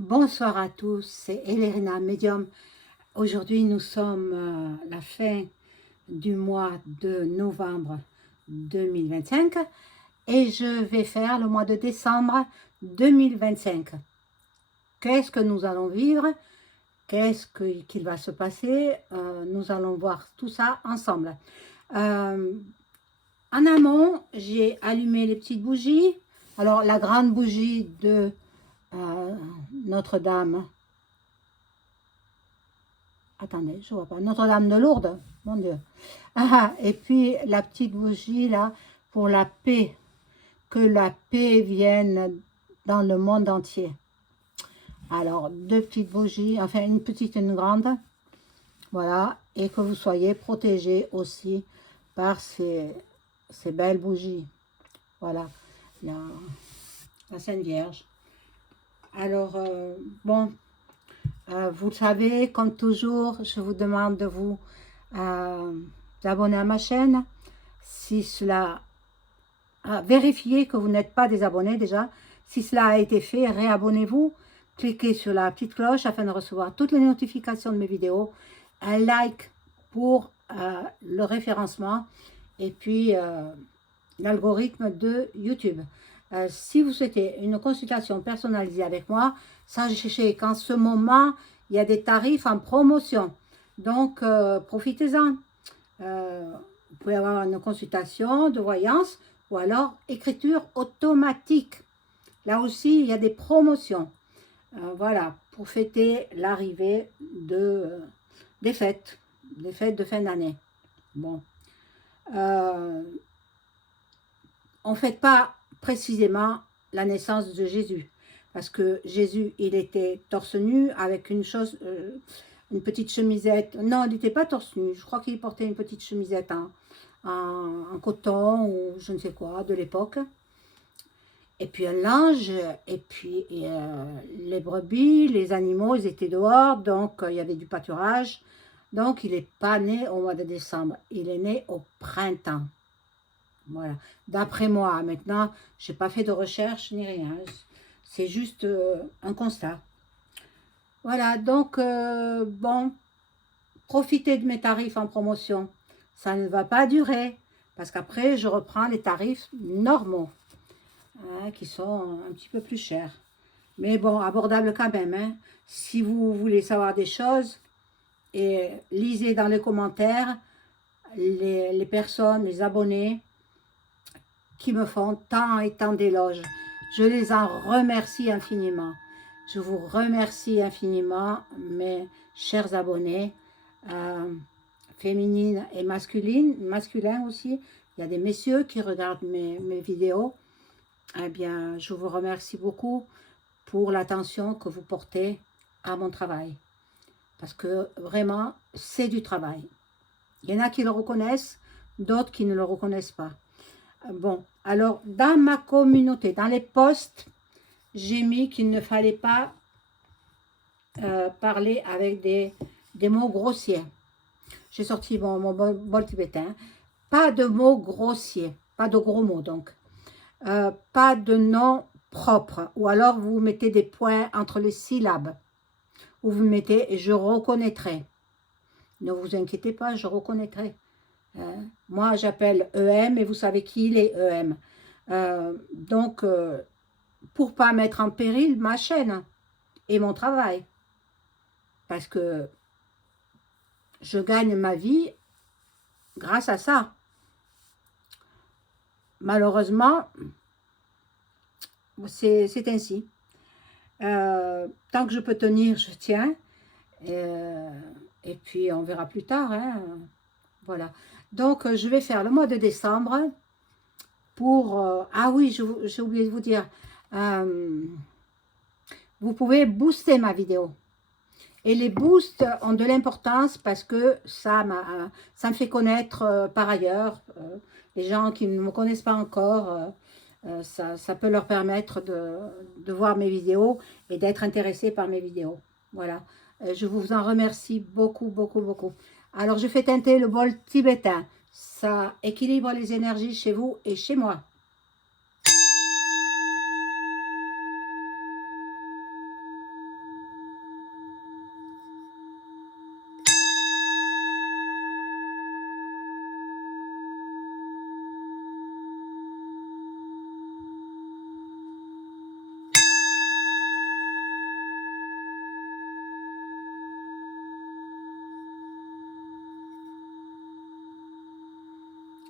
Bonsoir à tous, c'est Elena Medium. Aujourd'hui, nous sommes à la fin du mois de novembre 2025 et je vais faire le mois de décembre 2025. Qu'est-ce que nous allons vivre? Qu'est-ce qu'il va se passer? Nous allons voir tout ça ensemble. Euh, En amont, j'ai allumé les petites bougies. Alors, la grande bougie de Notre-Dame. Attendez, je vois pas. Notre-Dame de Lourdes, mon Dieu. Ah, et puis la petite bougie là pour la paix. Que la paix vienne dans le monde entier. Alors, deux petites bougies, enfin une petite et une grande. Voilà, et que vous soyez protégés aussi par ces belles bougies. Voilà, la, la Sainte Vierge. Alors, bon, vous le savez, comme toujours, je vous demande de vous abonner à ma chaîne. Si cela vérifiez que vous n'êtes pas des abonnés déjà. Si cela a été fait, réabonnez-vous. Cliquez sur la petite cloche afin de recevoir toutes les notifications de mes vidéos. Un like pour le référencement et puis l'algorithme de YouTube. Si vous souhaitez une consultation personnalisée avec moi, sachez qu'en ce moment, il y a des tarifs en promotion. Donc, profitez-en. Vous pouvez avoir une consultation de voyance ou alors écriture automatique. Là aussi, il y a des promotions. Voilà, pour fêter l'arrivée des fêtes de fin d'année. Bon. On ne fête pas précisément la naissance de Jésus. Parce que Jésus, il était torse nu avec une petite chemisette. Non, il n'était pas torse nu. Je crois qu'il portait une petite chemisette en coton ou je ne sais quoi de l'époque. Et puis un linge, et puis les brebis, les animaux, ils étaient dehors, donc il y avait du pâturage. Donc il n'est pas né au mois de décembre, il est né au printemps. Voilà, d'après moi. Maintenant, je n'ai pas fait de recherche ni rien. C'est juste un constat. Voilà, donc, bon, profitez de mes tarifs en promotion. Ça ne va pas durer, parce qu'après, je reprends les tarifs normaux, hein, qui sont un petit peu plus chers. Mais bon, abordables quand même. Hein. Si vous voulez savoir des choses, et lisez dans les commentaires les personnes, les abonnés, qui me font tant et tant d'éloges. Je les en remercie infiniment. Je vous remercie infiniment, mes chers abonnés, féminines et masculins aussi. Il y a des messieurs qui regardent mes vidéos. Eh bien, je vous remercie beaucoup pour l'attention que vous portez à mon travail. Parce que vraiment, c'est du travail. Il y en a qui le reconnaissent, d'autres qui ne le reconnaissent pas. Bon, alors, dans ma communauté, dans les posts, j'ai mis qu'il ne fallait pas parler avec des mots grossiers. J'ai sorti mon bol tibétain. Pas de mots grossiers, pas de gros mots donc. Pas de noms propres. Ou alors, vous mettez des points entre les syllabes. Ou vous mettez « je reconnaîtrai ». Ne vous inquiétez pas, je reconnaîtrai. Moi, j'appelle EM et vous savez qui il est, EM. Donc, pour pas mettre en péril ma chaîne et mon travail. Parce que je gagne ma vie grâce à ça. Malheureusement, c'est ainsi. Tant que je peux tenir, je tiens. Et puis, on verra plus tard. Hein. Voilà. Donc, je vais faire le mois de décembre pour... ah oui, j'ai oublié de vous dire. Vous pouvez booster ma vidéo. Et les boosts ont de l'importance parce que ça me fait connaître par ailleurs. Les gens qui ne me connaissent pas encore, ça peut leur permettre de voir mes vidéos et d'être intéressés par mes vidéos. Voilà. Je vous en remercie beaucoup, beaucoup, beaucoup. Alors, je fais teinter le bol tibétain. Ça équilibre les énergies chez vous et chez moi.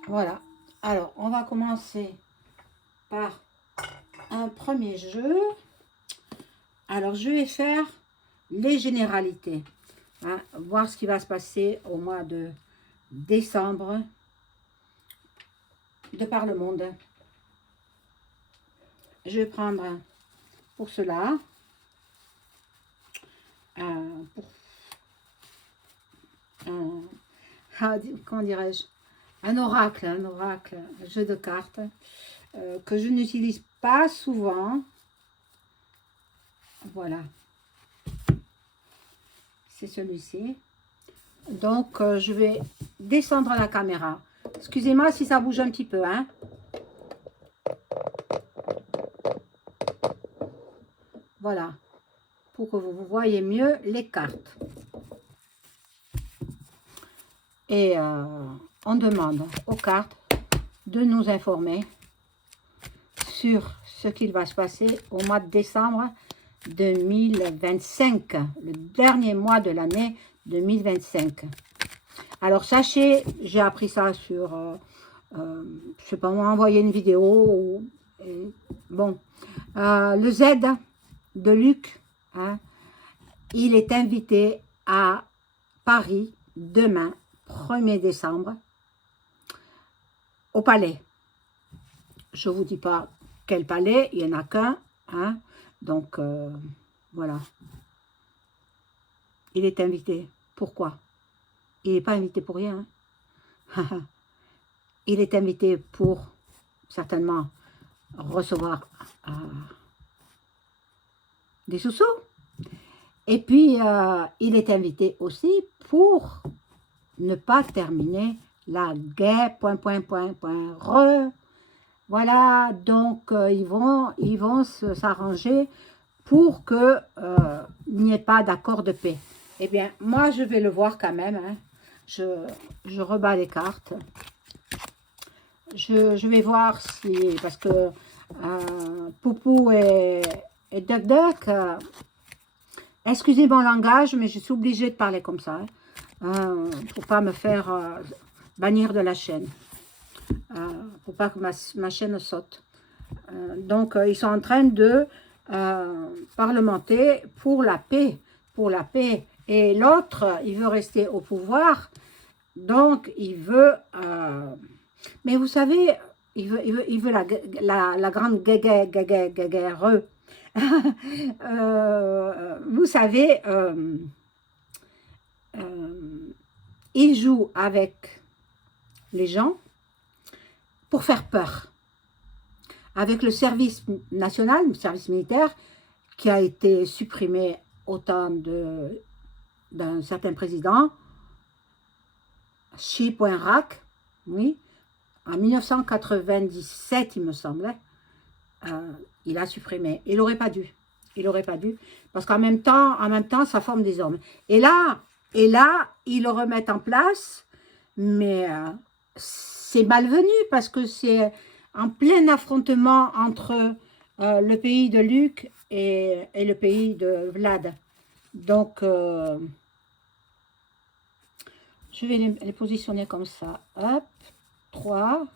Voilà. Alors, on va commencer par un premier jeu. Alors, je vais faire les généralités. Hein, voir ce qui va se passer au mois de décembre de par le monde. Je vais prendre pour cela, pour comment dirais-je, un oracle, un jeu de cartes que je n'utilise pas souvent. Voilà, c'est celui-ci. Donc, je vais descendre la caméra. Excusez-moi si ça bouge un petit peu, hein. Voilà, pour que vous voyez mieux les cartes. Et on demande aux cartes de nous informer sur ce qu'il va se passer au mois de décembre 2025, le dernier mois de l'année 2025. Alors sachez, j'ai appris ça sur, je sais pas, on m'a envoyé une vidéo, bon, le Z de Luc, hein, il est invité à Paris demain, 1er décembre, au palais. Je ne vous dis pas quel palais, il n'y en a qu'un, hein, donc voilà. Il est invité. Pourquoi? Il n'est pas invité pour rien. Hein. Il est invité pour, certainement, recevoir des sous-sous. Et puis, il est invité aussi pour ne pas terminer la guerre, Voilà, donc ils vont s'arranger pour qu'il n'y ait pas d'accord de paix. Eh bien, moi, je vais le voir quand même. Hein. Je rebats les cartes. Je vais voir si... Parce que Poupou et Duck Duck... excusez mon langage, mais je suis obligée de parler comme ça. Hein, pour ne pas me faire bannir de la chaîne. Pour pas que ma chaîne saute. Donc, ils sont en train de parlementer pour la paix. Pour la paix. Et l'autre, il veut rester au pouvoir. Donc, il veut... mais vous savez, il veut la grande guerre. Vous savez, il joue avec les gens pour faire peur. Avec le service national, le service militaire, qui a été supprimé au temps d'un certain président, Chirac, oui, en 1997, il me semblait, il a supprimé. Il n'aurait pas dû. Il n'aurait pas dû. Parce qu'en même temps, ça forme des hommes. Et là, ils le remettent en place, mais c'est malvenu parce que c'est en plein affrontement entre le pays de Luc et le pays de Vlad. Donc, je vais les positionner comme ça. Hop, 3.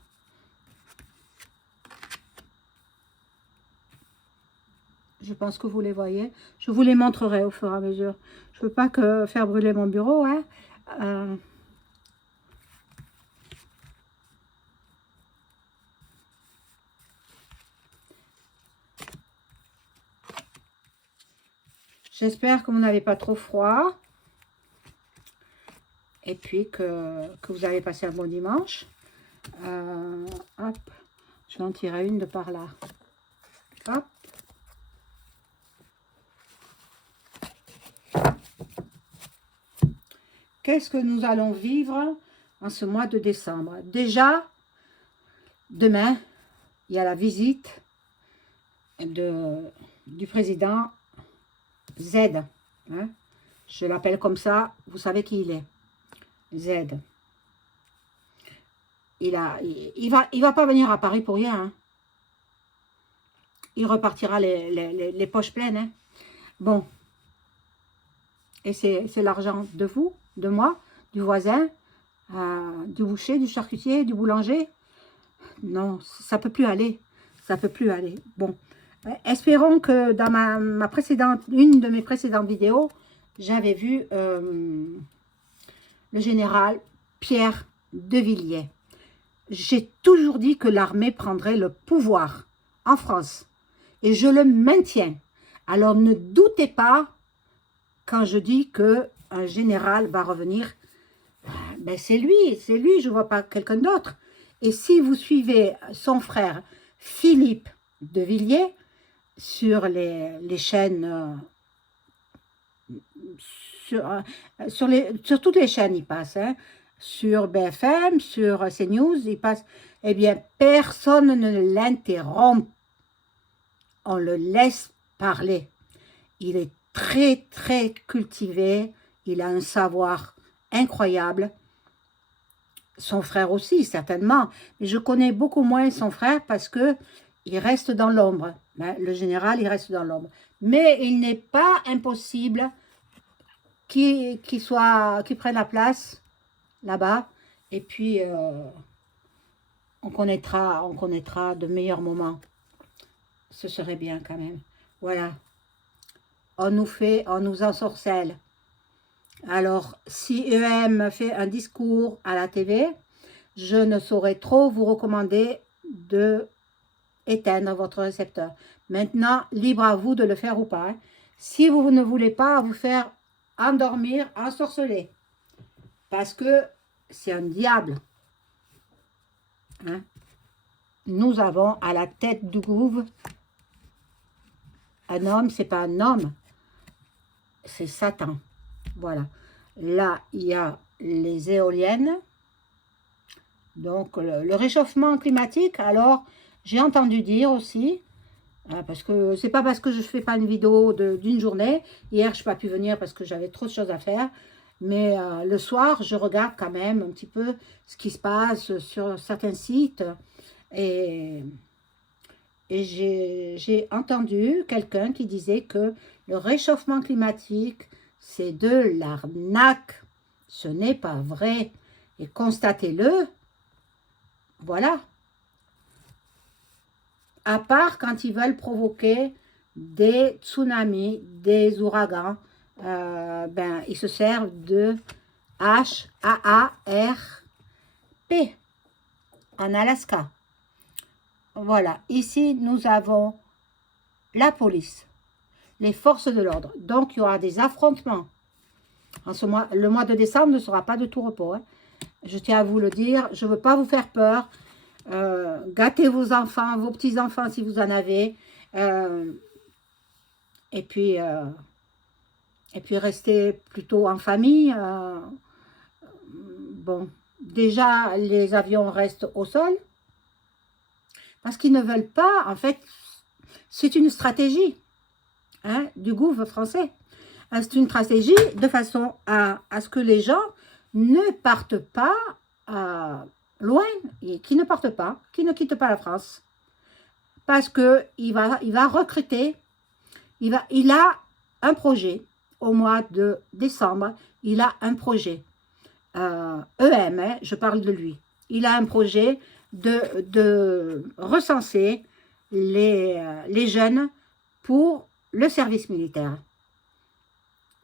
Je pense que vous les voyez. Je vous les montrerai au fur et à mesure. Je ne veux pas faire brûler mon bureau. Hein. J'espère que vous n'avez pas trop froid. Et puis que vous avez passé un bon dimanche. Hop. Je vais en tirer une de par là. Hop. Qu'est-ce que nous allons vivre en ce mois de décembre? Déjà, demain, il y a la visite du président Z. Hein? Je l'appelle comme ça, vous savez qui il est. Z. Il va pas venir à Paris pour rien. Hein? Il repartira les poches pleines. Hein? Bon. Et c'est l'argent de vous, de moi, du voisin, du boucher, du charcutier, du boulanger. Non, ça ne peut plus aller. Ça ne peut plus aller. Bon, espérons que dans ma précédente, une de mes précédentes vidéos, j'avais vu le général Pierre de Villiers. J'ai toujours dit que l'armée prendrait le pouvoir en France. Et je le maintiens. Alors ne doutez pas quand je dis qu'un général va revenir. Ben c'est lui, je ne vois pas quelqu'un d'autre. Et si vous suivez son frère Philippe de Villiers sur les chaînes, sur toutes les chaînes, il passe, hein, sur BFM, sur CNews, il passe, eh bien, personne ne l'interrompt. On le laisse parler. Il est très, très cultivé, il a un savoir incroyable. Son frère aussi, certainement. Mais je connais beaucoup moins son frère parce que il reste dans l'ombre. Le général, il reste dans l'ombre. Mais il n'est pas impossible qu'il prenne la place là-bas. Et puis, on connaîtra de meilleurs moments. Ce serait bien quand même. Voilà. On nous ensorcelle. Alors, si EM fait un discours à la TV, je ne saurais trop vous recommander de éteindre votre récepteur. Maintenant, libre à vous de le faire ou pas. Hein. Si vous ne voulez pas vous faire endormir, ensorceler, parce que c'est un diable. Hein. Nous avons à la tête du gouffre un homme, c'est pas un homme, c'est Satan. Voilà. Là, il y a les éoliennes. Donc, le réchauffement climatique, alors, j'ai entendu dire aussi, parce que c'est pas parce que je ne fais pas une vidéo d'une journée. Hier, je n'ai pas pu venir parce que j'avais trop de choses à faire. Mais le soir, je regarde quand même un petit peu ce qui se passe sur certains sites. Et j'ai entendu quelqu'un qui disait que le réchauffement climatique, c'est de l'arnaque. Ce n'est pas vrai. Et constatez-le, voilà. À part quand ils veulent provoquer des tsunamis, des ouragans, ben, ils se servent de HAARP en Alaska. Voilà, ici nous avons la police, les forces de l'ordre. Donc il y aura des affrontements. Le mois de décembre ne sera pas de tout repos. Hein. Je tiens à vous le dire, je ne veux pas vous faire peur. Gâtez vos enfants, vos petits-enfants si vous en avez. Et puis restez plutôt en famille. Bon, déjà, les avions restent au sol. Parce qu'ils ne veulent pas, en fait, c'est une stratégie hein, du gouvernement français. C'est une stratégie de façon à ce que les gens ne partent pas loin, et qui ne partent pas, qui ne quittent pas la France. Parce qu'il va recruter, il a un projet, au mois de décembre, il a un projet, EM, hein, je parle de lui, il a un projet de recenser les jeunes pour le service militaire.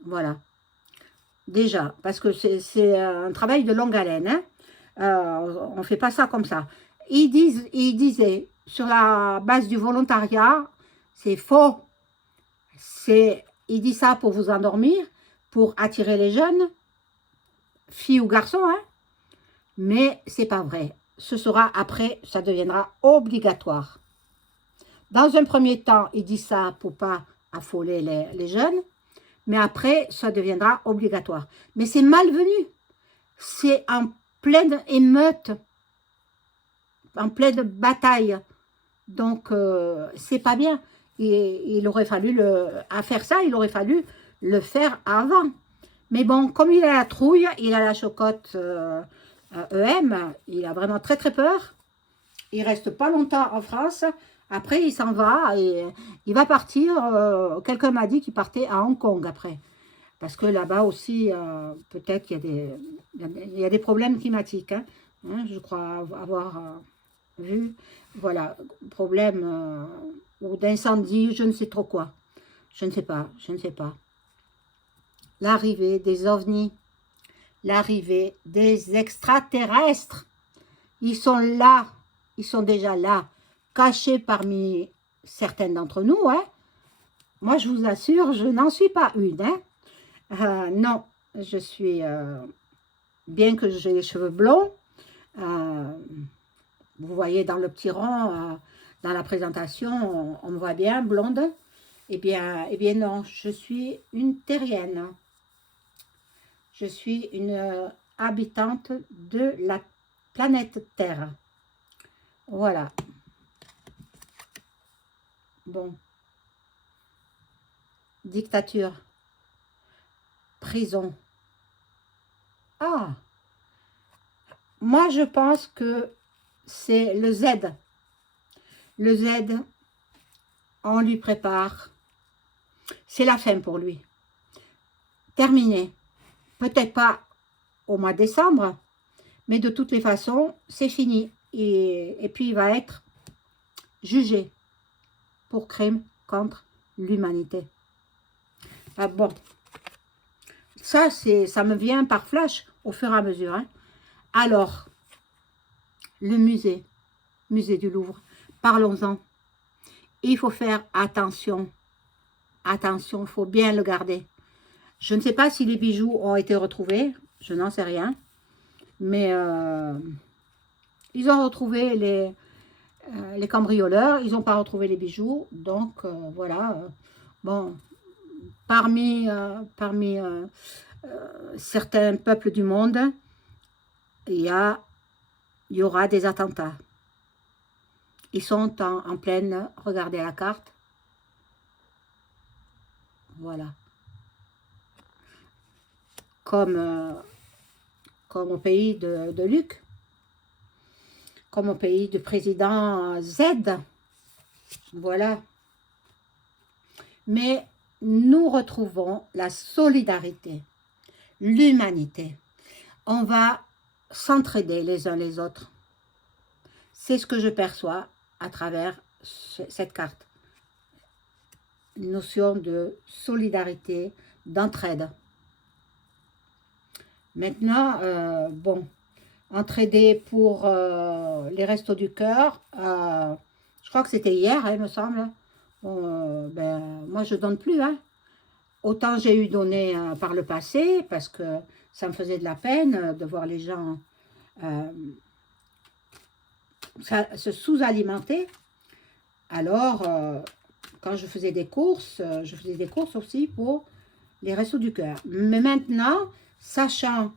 Voilà. Déjà, parce que c'est un travail de longue haleine, hein. On ne fait pas ça comme ça. Il disait, sur la base du volontariat, c'est faux. Il dit ça pour vous endormir, pour attirer les jeunes, filles ou garçons, hein. Mais c'est pas vrai. Ce sera après, ça deviendra obligatoire. Dans un premier temps, il dit ça pour pas affoler les jeunes, mais après, ça deviendra obligatoire. Mais c'est malvenu. C'est en pleine émeute, en pleine bataille. Donc, c'est pas bien. Il aurait fallu à faire ça, il aurait fallu le faire avant. Mais bon, comme il a la trouille, il a la chocotte EM, il a vraiment très très peur. Il reste pas longtemps en France. Après, il s'en va et il va partir. Quelqu'un m'a dit qu'il partait à Hong Kong après. Parce que là-bas aussi, peut-être il y a des problèmes climatiques. Hein, je crois avoir vu. Voilà, problème ou d'incendie, je ne sais trop quoi. Je ne sais pas, je ne sais pas. L'arrivée des ovnis, l'arrivée des extraterrestres. Ils sont là, ils sont déjà là, cachés parmi certains d'entre nous. Hein. Moi, je vous assure, je n'en suis pas une. Hein. Non, je suis, bien que j'ai les cheveux blonds, vous voyez dans le petit rond, dans la présentation, on me voit bien, blonde. Eh bien non, je suis une terrienne. Je suis une habitante de la planète Terre. Voilà. Bon. Dictature. Prison. Ah. Moi, je pense que c'est le Z. Le Z, on lui prépare. C'est la fin pour lui. Terminé. Peut-être pas au mois de décembre, mais de toutes les façons, c'est fini. Et puis, il va être jugé pour crime contre l'humanité. Ah bon, ça me vient par flash au fur et à mesure. Hein. Alors, le musée du Louvre, parlons-en. Il faut faire attention. Attention, il faut bien le garder. Je ne sais pas si les bijoux ont été retrouvés, je n'en sais rien. Mais ils ont retrouvé les cambrioleurs, ils n'ont pas retrouvé les bijoux. Donc, voilà. Bon, parmi certains peuples du monde, il y aura des attentats. Ils sont en pleine, regardez la carte. Voilà. Comme au pays de Luc, comme au pays du président Z. Voilà. Mais nous retrouvons la solidarité, l'humanité. On va s'entraider les uns les autres. C'est ce que je perçois à travers cette carte. Une notion de solidarité, d'entraide. Maintenant, bon, entraider pour les Restos du Cœur, je crois que c'était hier, hein, il me semble. Ben, moi, je ne donne plus. Hein. Autant j'ai eu donné par le passé, parce que ça me faisait de la peine de voir les gens se sous-alimenter. Alors, quand je faisais des courses aussi pour les Restos du Cœur. Mais maintenant, sachant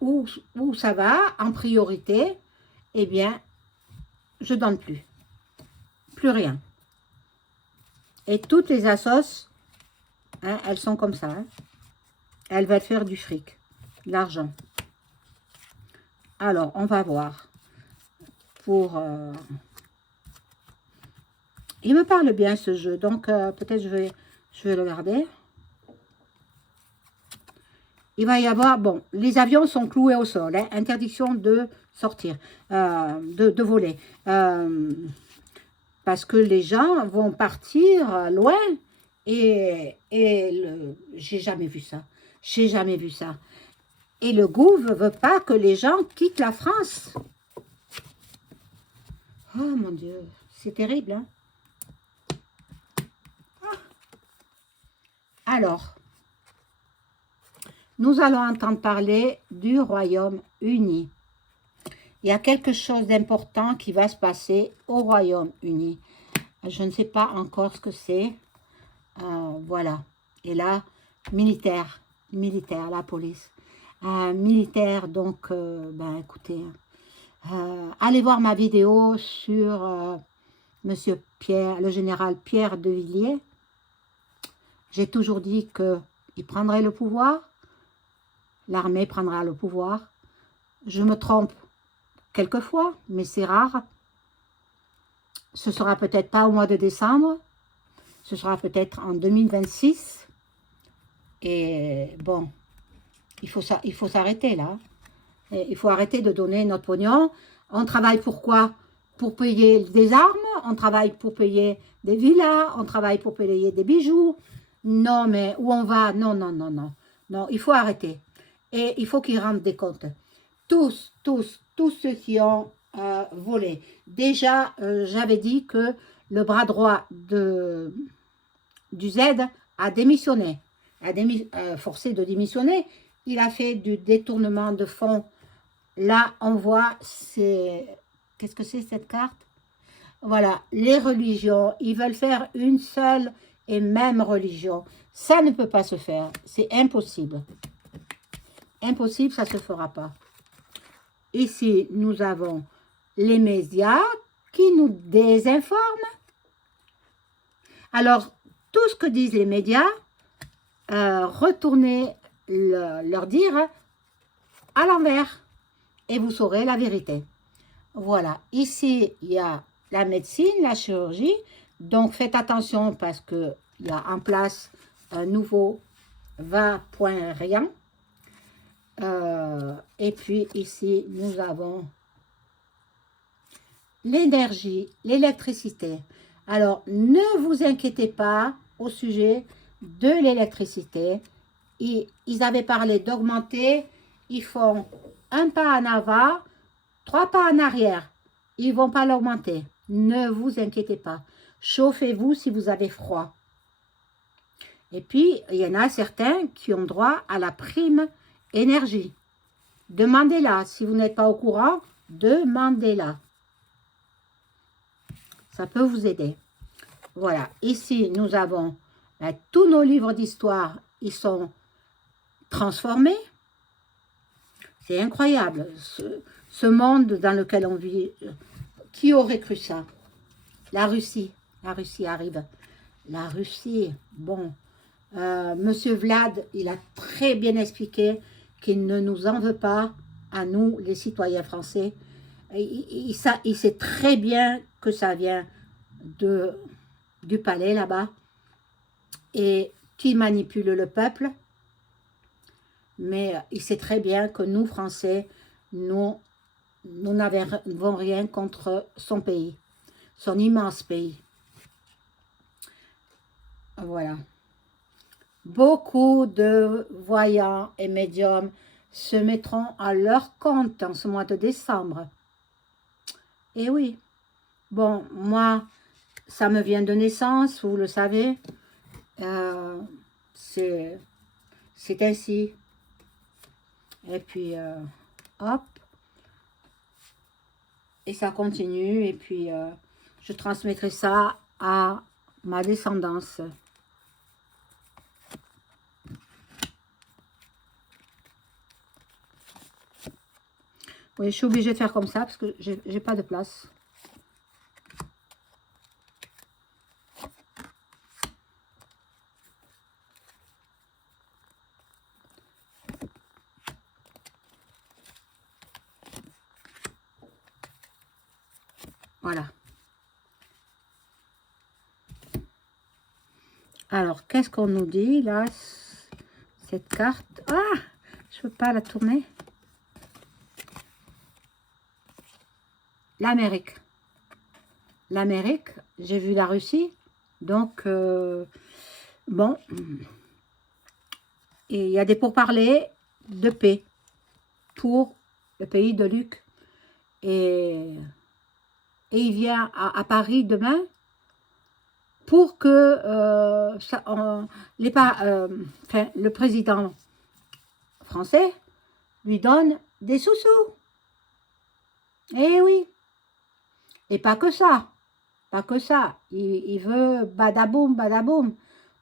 où ça va, en priorité, eh bien, je donne plus. Plus rien. Et toutes les assos, hein, elles sont comme ça. Hein. Elles veulent faire du fric, de l'argent. Alors, on va voir. Pour... il me parle bien ce jeu, donc peut-être je vais le garder. Il va y avoir, bon, les avions sont cloués au sol, hein, interdiction de sortir, de voler. Parce que les gens vont partir loin et j'ai jamais vu ça. J'ai jamais vu ça. Et le gouv ne veut pas que les gens quittent la France. Oh mon Dieu, c'est terrible. Hein? Alors, nous allons entendre parler du Royaume-Uni. Il y a quelque chose d'important qui va se passer au Royaume-Uni. Je ne sais pas encore ce que c'est. Voilà. Et là, militaire, la police. Militaire, donc, ben écoutez, allez voir ma vidéo sur Monsieur Pierre, le général Pierre de Villiers. J'ai toujours dit qu'il prendrait le pouvoir. L'armée prendra le pouvoir. Je me trompe quelquefois, mais c'est rare. Ce sera peut-être pas au mois de décembre. Ce sera peut-être en 2026. Et bon, il faut s'arrêter là. Et il faut arrêter de donner notre pognon. On travaille pour quoi? Pour payer des armes, on travaille pour payer des villas, on travaille pour payer des bijoux. Non, mais où on va? Non, non, non, non. Non, il faut arrêter. Et il faut qu'ils rendent des comptes. Tous ceux qui ont volé. Déjà, j'avais dit que le bras droit du Z a démissionné, forcé de démissionner. Il a fait du détournement de fonds. Là, on voit, qu'est-ce que c'est cette carte? Voilà, les religions, ils veulent faire une seule et même religion. Ça ne peut pas se faire, c'est impossible. Impossible, ça ne se fera pas. Ici, nous avons les médias qui nous désinforment. Alors, tout ce que disent les médias, retournez leur dire à l'envers et vous saurez la vérité. Voilà, ici, il y a la médecine, la chirurgie, donc faites attention parce qu'il y a en place un nouveau va-point-rien. Et puis ici, nous avons l'énergie, l'électricité. Alors, ne vous inquiétez pas au sujet de l'électricité. Ils avaient parlé d'augmenter, ils font un pas en avant, 3 pas en arrière. Ils ne vont pas l'augmenter. Ne vous inquiétez pas. Chauffez-vous si vous avez froid. Et puis, il y en a certains qui ont droit à la prime énergie. Demandez-la. Si vous n'êtes pas au courant, demandez-la. Ça peut vous aider. Voilà. Ici, nous avons tous nos livres d'histoire. Ils sont transformés. C'est incroyable. Ce monde dans lequel on vit. Qui aurait cru ça? La Russie. La Russie arrive. La Russie, bon. Monsieur Vlad, il a très bien expliqué qu'il ne nous en veut pas, à nous, les citoyens français. Il sait très bien que ça vient du palais là-bas et qui manipule le peuple. Mais il sait très bien que nous, Français, nous n'avons rien contre son pays, son immense pays. Voilà. Beaucoup de voyants et médiums se mettront à leur compte en ce mois de décembre. Et oui, bon, moi, ça me vient de naissance, vous le savez. C'est ainsi. Et puis, hop. Et ça continue. Et puis, je transmettrai ça à ma descendance. Oui, je suis obligée de faire comme ça parce que j'ai pas de place. Voilà. Alors, qu'est-ce qu'on nous dit là? Cette carte. Ah, je ne peux pas la tourner. L'Amérique. L'Amérique, j'ai vu la Russie. Donc, bon. Et il y a des pourparlers de paix pour le pays de Luc. Et il vient à Paris demain pour que le président français lui donne des sous-sous. Eh oui. Et pas que ça. Pas que ça. Il veut badaboum, badaboum.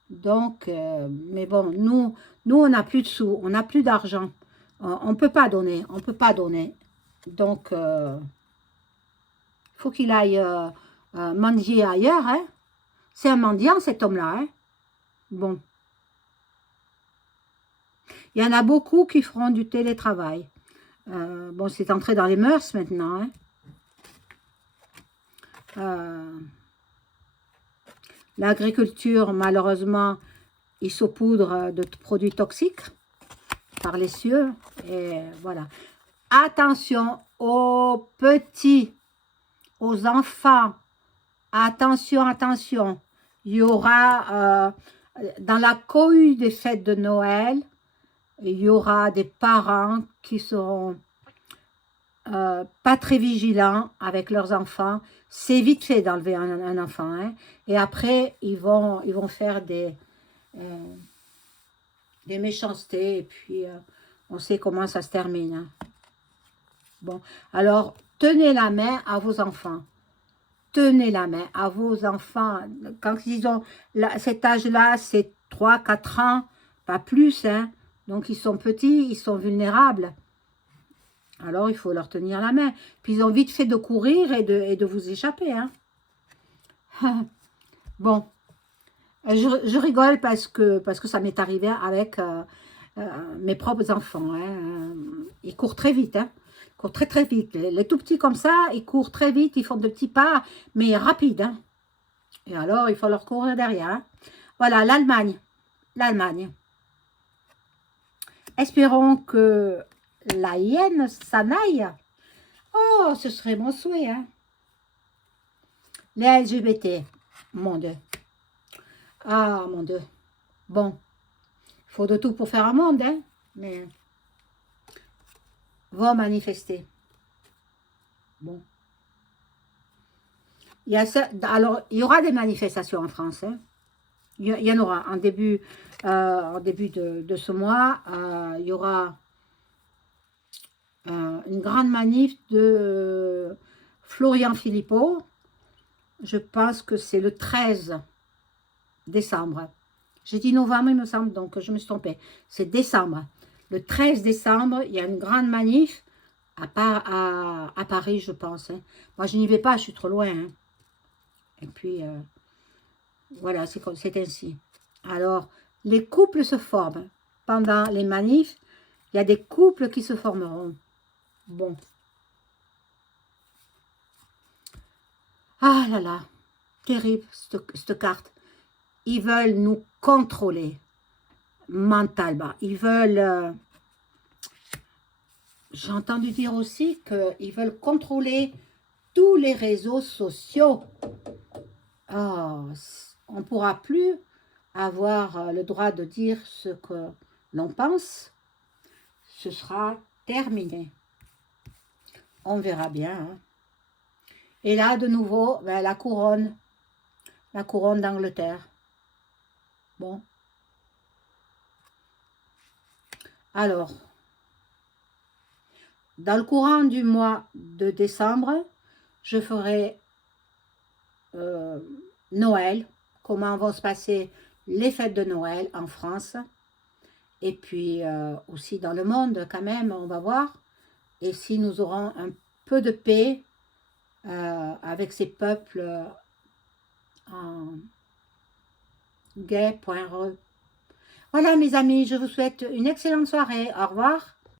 Donc, mais bon, nous on n'a plus de sous, on n'a plus d'argent. On ne peut pas donner, on ne peut pas donner. Donc, il faut qu'il aille mendier ailleurs. Hein. C'est un mendiant, cet homme-là. Hein. Bon. Il y en a beaucoup qui feront du télétravail. Bon, c'est entré dans les mœurs maintenant. Hein. L'agriculture, malheureusement, ils saupoudrent de produits toxiques par les cieux. Et voilà. Attention aux petits, aux enfants. Attention, attention. Il y aura, dans la cohue des fêtes de Noël, il y aura des parents qui seront pas très vigilants avec leurs enfants. C'est vite fait d'enlever un enfant. Hein. Et après, ils vont faire des méchancetés. Et puis, on sait comment ça se termine. Hein. Bon, alors, tenez la main à vos enfants. Tenez la main à vos enfants. Quand ils ont cet âge-là, c'est 3-4 ans, pas plus. Hein. Donc, ils sont petits, ils sont vulnérables. Alors, il faut leur tenir la main. Puis, ils ont vite fait de courir et de vous échapper. Hein. Bon, je rigole parce que ça m'est arrivé avec mes propres enfants. Hein. Ils courent très vite. Hein. Ils courent très, très vite. Les tout petits comme ça, ils courent très vite. Ils font de petits pas, mais rapides. Hein. Et alors, il faut leur courir derrière. Hein. Voilà, l'Allemagne. L'Allemagne. Espérons que la hyène s'en aille. Oh, ce serait mon souhait. Hein. Les LGBT. Mon Dieu. Ah, mon Dieu. Bon. Il faut de tout pour faire un monde. Hein. Mais vont manifester. Bon. Alors, il y aura des manifestations en France. Hein. Il y en aura. En début de ce mois, il y aura une grande manif de Florian Philippot. Je pense que c'est le 13 décembre. J'ai dit novembre, il me semble, donc je me suis trompée. C'est décembre. Le 13 décembre, il y a une grande manif à Paris, je pense. Hein. Moi, je n'y vais pas, je suis trop loin. Hein. Et puis, voilà, c'est ainsi. Alors, les couples se forment. Pendant les manifs, il y a des couples qui se formeront. Bon. Ah là là, terrible cette carte. Ils veulent nous contrôler mentalement. Ils veulent... J'ai entendu dire aussi qu'ils veulent contrôler tous les réseaux sociaux. Oh, on ne pourra plus avoir le droit de dire ce que l'on pense. Ce sera terminé. On verra bien. Hein. Et là, de nouveau, ben, la couronne d'Angleterre. Bon. Alors, dans le courant du mois de décembre, je ferai Noël, comment vont se passer les fêtes de Noël en France, et puis aussi dans le monde quand même, on va voir, et si nous aurons un peu de paix avec ces peuples en gay.re. Voilà mes amis, je vous souhaite une excellente soirée, au revoir.